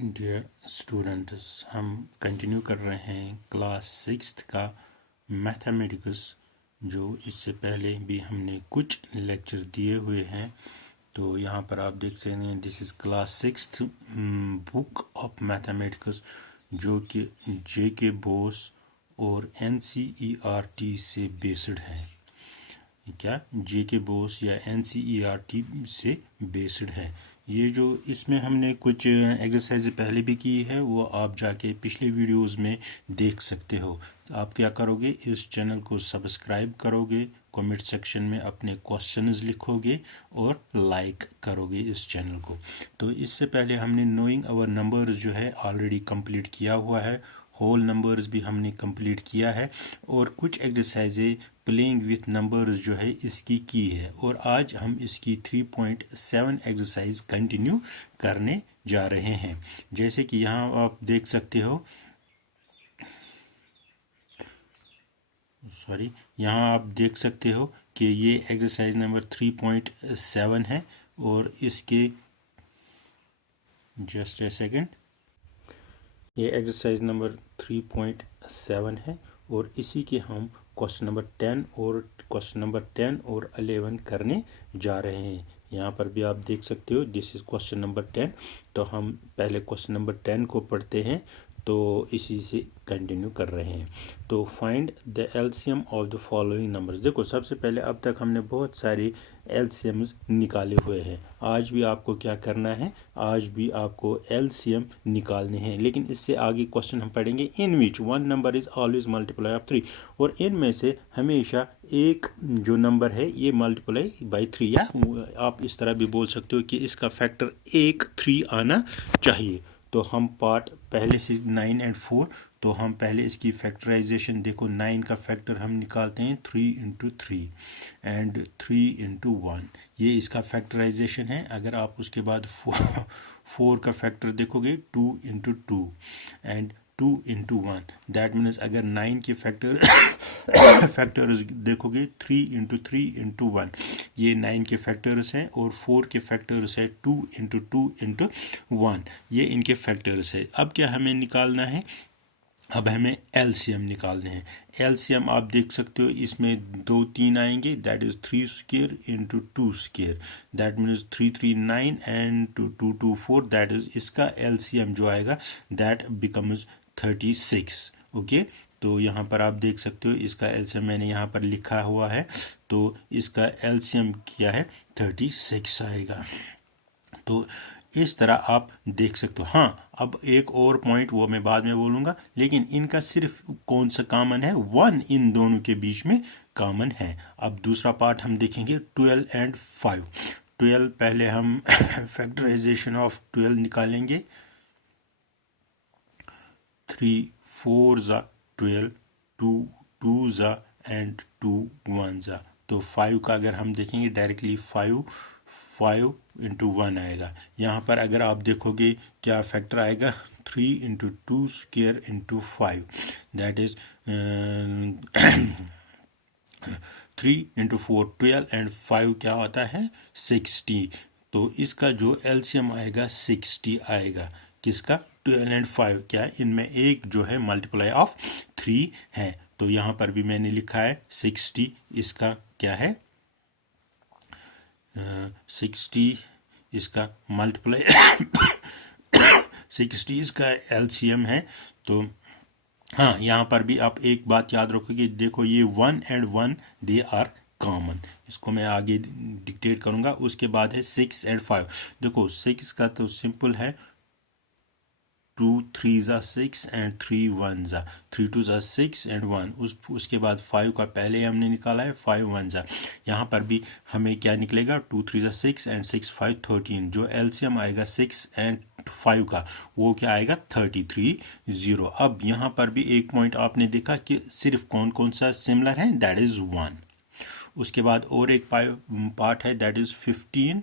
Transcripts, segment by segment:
Dear students, हम continue कर रहे हैं क्लास 6th का मैथमेटिक्स। जो इससे पहले भी हमने कुछ लेक्चर दिए हुए हैं, तो यहाँ पर आप देख सकते हैं this is class 6th book of mathematics, जो कि जे.के. बोस और NCERT से बेस्ड है। क्या जे.के. बोस या NCERT से बेस्ड है। ये जो इसमें हमने कुछ एक्सरसाइज पहले भी की है, वो आप जाके पिछले वीडियोस में देख सकते हो। आप क्या करोगे, इस चैनल को सब्सक्राइब करोगे, कमेंट सेक्शन में अपने क्वेश्चंस लिखोगे और लाइक करोगे इस चैनल को। तो इससे पहले हमने नोइंग आवर नंबर्स जो है ऑलरेडी कंप्लीट किया हुआ है, होल नंबर्स भी हमने कंप्लीट किया है, और कुछ एक्सरसाइजें प्लेइंग विथ नंबर्स जो है इसकी की है। और आज हम इसकी 3.7 एक्सरसाइज कंटिन्यू करने जा रहे हैं। जैसे कि यहाँ आप देख सकते हो, यहाँ आप देख सकते हो कि ये एक्सरसाइज नंबर 3.7 है, और इसके जस्ट ए सेकेंड, ये एक्सरसाइज नंबर 3.7 है, और इसी के हम क्वेश्चन नंबर 10 और 11 करने जा रहे हैं। यहाँ पर भी आप देख सकते हो दिस इज क्वेश्चन नंबर 10। तो हम पहले क्वेश्चन नंबर 10 को पढ़ते हैं, तो इसी से कंटिन्यू कर रहे हैं। तो find the LCM of the following numbers. देखो, सबसे पहले अब तक हमने बहुत सारे एलसीएम्स निकाले हुए हैं। आज भी आपको क्या करना है, आज भी आपको एलसीएम निकालने हैं, लेकिन इससे आगे क्वेश्चन हम पढ़ेंगे in which one number is always multiply of 3। और इनमें से हमेशा एक जो नंबर है ये मल्टीप्लाई बाई 3, या आप इस तरह भी बोल सकते हो कि इसका फैक्टर 3 आना चाहिए। तो हम पार्ट पहले से 9 और 4, तो हम पहले इसकी फैक्टराइजेशन देखो। 9 का फैक्टर हम निकालते हैं 3 × 3 एंड 3 × 1, ये इसका फैक्टराइजेशन है। अगर आप उसके बाद 4 का फैक्टर देखोगे 2 × 2 एंड 2 × 1, दैट मीन्स अगर 9 के फैक्टर्स देखोगे 3 × 3 × 1, ये 9 के फैक्टर्स हैं, और 4 के फैक्टर्स है 2 × 2 × 1, ये इनके फैक्टर्स है। अब क्या हमें निकालना है, अब हमें एलसीएम निकालने हैं। एलसीएम आप देख सकते हो, इसमें 2 3 आएंगे, that is 3 square × 2 square, that means 3 3 9 and 2 2 4, that is इसका एलसीएम जो आएगा दैट बिकम्स 36। ओके, तो यहाँ पर आप देख सकते हो इसका एलसीएम मैंने यहाँ पर लिखा हुआ है, तो इसका एलसीएम क्या है 36 आएगा। तो इस तरह आप देख सकते हो। हाँ, अब एक और पॉइंट वो मैं बाद में बोलूँगा, लेकिन इनका सिर्फ कौन सा कॉमन है, 1 इन दोनों के बीच में कॉमन है। अब दूसरा पार्ट हम देखेंगे 12 और 5। 12 पहले हम फैक्टराइजेशन ऑफ 12 निकालेंगे। 3 4 ज़ा 12, 2 2 ज़ा एंड 2 1 ज़ा। तो 5 का अगर हम देखेंगे डायरेक्टली 5 × 1 आएगा। यहाँ पर अगर आप देखोगे क्या फैक्टर आएगा, 3 × 2 स्क्वायर × 5, दैट इज 3 × 4 12 एंड 5 क्या होता है 60। तो इसका जो एलसीएम आएगा 60 आएगा। किसका, 12 एंड 5, क्या इनमें एक जो है मल्टीप्लाई ऑफ 3 है। तो यहाँ पर भी मैंने लिखा है 60, इसका क्या है 60, इसका मल्टीप्लाई 60 इसका एलसीएम है। तो हाँ, यहाँ पर भी आप एक बात याद रखोगे, देखो ये 1 और 1 दे आर कॉमन, इसको मैं आगे डिक्टेट करूँगा। उसके बाद है 6 और 5। देखो 6 का तो सिंपल है, 2 3 ज़ा 6 एंड 3 1 ज़ा, 3 2 ज़ा 6 एंड 1। उसके बाद 5 का पहले हमने निकाला है 5 1 ज़ा। यहाँ पर भी हमें क्या निकलेगा, 2 3 ज़ा 6 एंड 6 5 13। जो एलसीएम आएगा 6 एंड 5 का, वो क्या आएगा 33 अब यहाँ पर भी एक पॉइंट आपने देखा कि सिर्फ कौन कौन सा सिमिलर है, दैट इज़ 1। उसके बाद और एक पार्ट है, दैट इज़ 15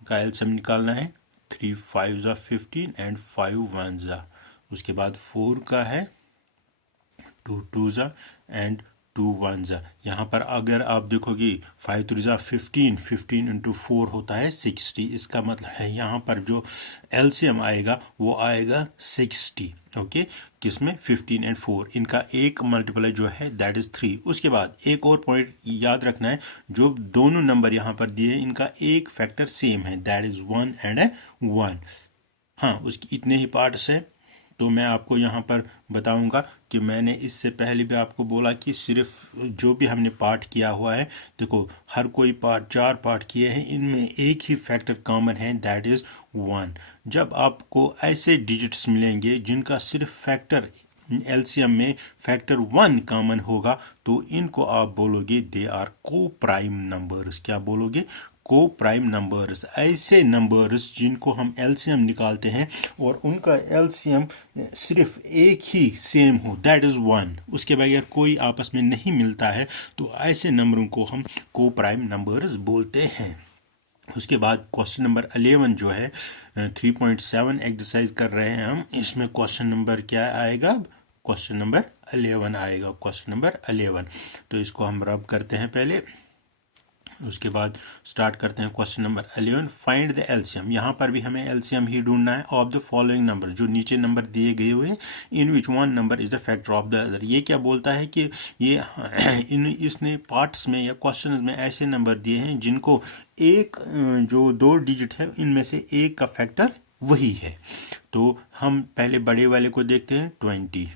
का एलसीएम निकालना है। 3 5 ज़ा 15 एंड 5 1 ज़ा। उसके बाद 4 का है 2 2 ज़ा एंड 2 1 ज़ा। यहाँ पर अगर आप देखोगे 5 3 ज़ा 15, 15 इंटू 4 होता है 60। इसका मतलब है यहाँ पर जो एलसीएम आएगा वो आएगा 60। ओके, किसमें 15 एंड 4, इनका एक मल्टीप्लाई जो है दैट इज़ 3। उसके बाद एक और पॉइंट याद रखना है, जो दोनों नंबर यहाँ पर दिए हैं इनका एक फैक्टर सेम है दैट इज़ 1 एंड 1। हाँ, उसकी इतने ही पार्ट्स है। तो मैं आपको यहाँ पर बताऊंगा कि मैंने इससे पहले भी आपको बोला कि सिर्फ जो भी हमने पार्ट किया हुआ है, देखो हर कोई पार्ट 4 पार्ट किए हैं, इनमें एक ही फैक्टर कॉमन है दैट इज़ 1। जब आपको ऐसे डिजिट्स मिलेंगे जिनका सिर्फ फैक्टर एलसीएम में फैक्टर 1 कॉमन होगा, तो इनको आप बोलोगे दे आर को प्राइम नंबर्स। क्या बोलोगे? को प्राइम नंबर्स। ऐसे नंबर्स जिनको हम एलसीएम निकालते हैं और उनका एलसीएम सिर्फ एक ही सेम हो दैट इज़ 1, उसके बगैर कोई आपस में नहीं मिलता है, तो ऐसे नंबरों को हम को प्राइम नंबर्स बोलते हैं। उसके बाद क्वेश्चन नंबर 11 जो है 3.7 एक्सरसाइज कर रहे हैं हम। इसमें क्वेश्चन नंबर क्या आएगा? क्वेश्चन नंबर 11 आएगा, क्वेश्चन नंबर 11। तो इसको हम रब करते हैं पहले, उसके बाद स्टार्ट करते हैं question number 11। Find the LCM. यहाँ पर भी हमें एलसीएम ही ढूंढना है ऑफ द फॉलोइंग नंबर, जो नीचे नंबर दिए गए हुए, in which one number is the factor of the other. ये क्या बोलता है कि ये इसने पार्ट्स में या क्वेश्चन में ऐसे नंबर दिए हैं जिनको एक जो 2 डिजिट है इनमें से एक का फैक्टर वही है। तो हम पहले बड़े वाले को देखते हैं 20।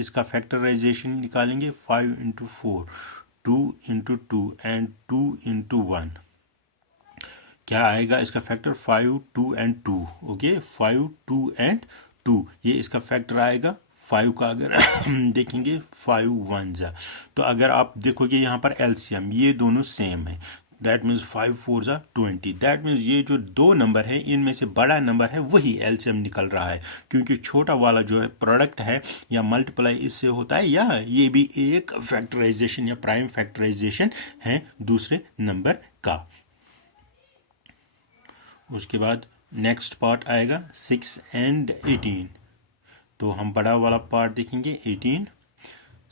इसका फैक्टराइजेशन निकालेंगे 5 इंटू 4, 2 इंटू 2 एंड 2 इंटू 1। क्या आएगा इसका फैक्टर? 5 2 एंड 2। ओके, 5 2 एंड 2 ये इसका फैक्टर आएगा। 5 का अगर देखेंगे 5 1 ज़ा। तो अगर आप देखोगे यहाँ पर एलसीएम ये दोनों सेम है, दैट मीन्स 5 4 ज़ा 20। दैट मीन्स ये जो 2 नंबर है इनमें से बड़ा नंबर है वही एलसीएम निकल रहा है, क्योंकि छोटा वाला जो है प्रोडक्ट है या मल्टीप्लाई इससे होता है, या ये भी एक फैक्टराइजेशन या प्राइम फैक्टराइजेशन है दूसरे नंबर का। उसके बाद नेक्स्ट पार्ट आएगा 6 एंड 18। तो हम बड़ा वाला पार्ट देखेंगे 18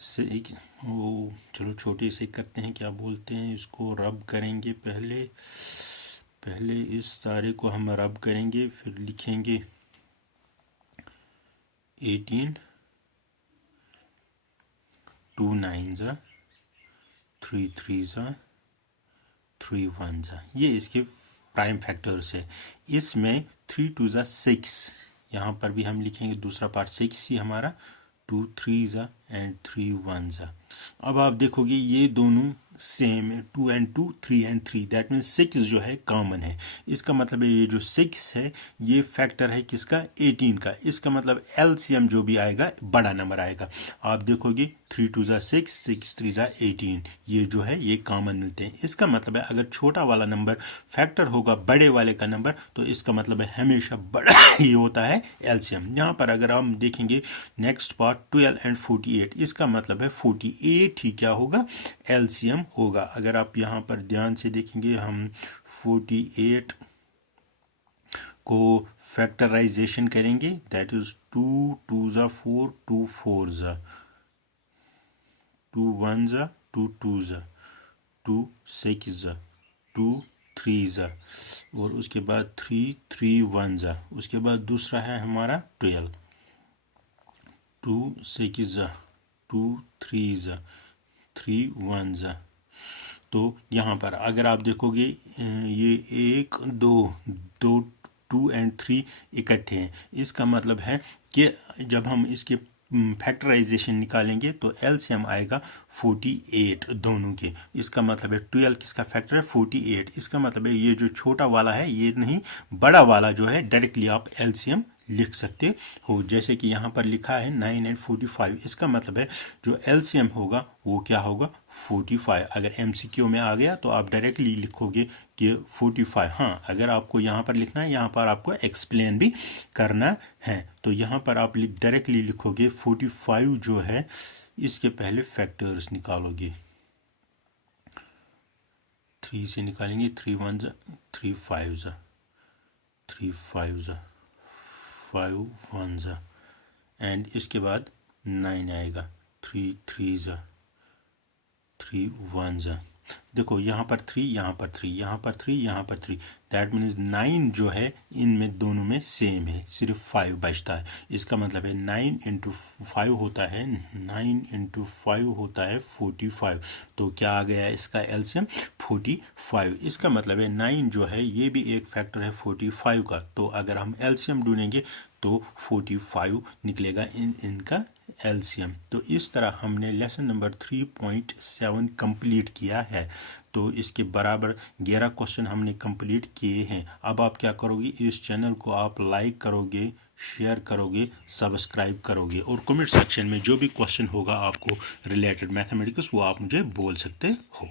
से। वो चलो छोटे से करते हैं, क्या बोलते हैं इसको, रब करेंगे पहले इस सारे को हम रब करेंगे, फिर लिखेंगे 18 2 9 ज़ा 3 3 ज़ा 3 1 ज़ा। ये इसके प्राइम फैक्टर्स है। इसमें 3 2 ज़ा 6, यहाँ पर भी हम लिखेंगे दूसरा पार्ट 6 ही हमारा, 2 3 ज़ा एंड 3 1 ज़ा। अब आप देखोगे ये दोनों सेम है, 2 एंड 2 3 एंड 3, दैट मीन्स 6 जो है कॉमन है। इसका मतलब है ये जो 6 है ये फैक्टर है किसका? 18 का। इसका मतलब एलसीएम जो भी आएगा बड़ा नंबर आएगा। आप देखोगे 3 2 ज़ा 6, 6 3 ज़ा 18, ये जो है ये कॉमन मिलते हैं। इसका मतलब है अगर छोटा वाला नंबर फैक्टर होगा बड़े वाले का नंबर, तो इसका मतलब है हमेशा बड़ा ही होता है एलसीएम। यहाँ पर अगर हम देखेंगे नेक्स्ट पार्ट 12 एंड 48, इसका मतलब है 48 ही क्या होगा? एलसीएम होगा। अगर आप यहाँ पर ध्यान से देखेंगे, हम 48 को फैक्टराइजेशन करेंगे, दैट इज 2 2 ज़ा 4, 2 4 ज़ा, 2 1 ज़ा 2 2 ज़ा, 2 6 ज़ा, 2 3 ज़ा, और उसके बाद 3 3 1 ज़ा। उसके बाद दूसरा है हमारा 12, 2 6 ज़ा, 2 3 ज़ा, 3 1 ज़ा। तो यहाँ पर अगर आप देखोगे ये 1 2 2 2 एंड 3 इकट्ठे हैं। इसका मतलब है कि जब हम इसके फैक्टराइजेशन निकालेंगे तो एलसीएम आएगा 48 दोनों के। इसका मतलब है 12 किसका फैक्टर है? 48। इसका मतलब है ये जो छोटा वाला है ये नहीं, बड़ा वाला जो है डायरेक्टली आप एलसीएम लिख सकते हो, जैसे कि यहाँ पर लिखा है 9 एंड 45। इसका मतलब है जो एलसीएम होगा वो क्या होगा? 45। अगर एमसीक्यू में आ गया तो आप डायरेक्टली लिखोगे कि 45। हाँ, अगर आपको यहाँ पर लिखना है, यहाँ पर आपको एक्सप्लेन भी करना है, तो यहाँ पर आप डायरेक्टली लिखोगे 45 जो है इसके पहले फैक्टर्स निकालोगे। 3 से निकालेंगे, 3 1 ज़ा 3 5 ज़ा, 3 5 ज़ा 5 1 ज़ा, एंड इसके बाद 9 आएगा, 3 3 ज़ा 3 1s, देखो यहाँ पर 3, यहाँ पर 3, यहाँ पर 3, यहाँ पर 3, दैट मीन्स 9 जो है इनमें दोनों में सेम है, सिर्फ 5 बचता है। इसका मतलब है 9 इंटू 5 होता है, 9 इंटू 5 होता है 45। तो क्या आ गया इसका एलसीएम 45। इसका मतलब है 9 जो है ये भी एक फैक्टर है 45 का। तो अगर हम एलसीएम ढूंढेंगे तो 45 निकलेगा इनका एलसीएम। तो इस तरह हमने लेसन नंबर 3.7 कंप्लीट किया है। तो इसके बराबर 11 क्वेश्चन हमने कंप्लीट किए हैं। अब आप क्या करोगे, इस चैनल को आप लाइक करोगे, शेयर करोगे, सब्सक्राइब करोगे, और कमेंट सेक्शन में जो भी क्वेश्चन होगा आपको रिलेटेड मैथमेटिक्स वो आप मुझे बोल सकते हो।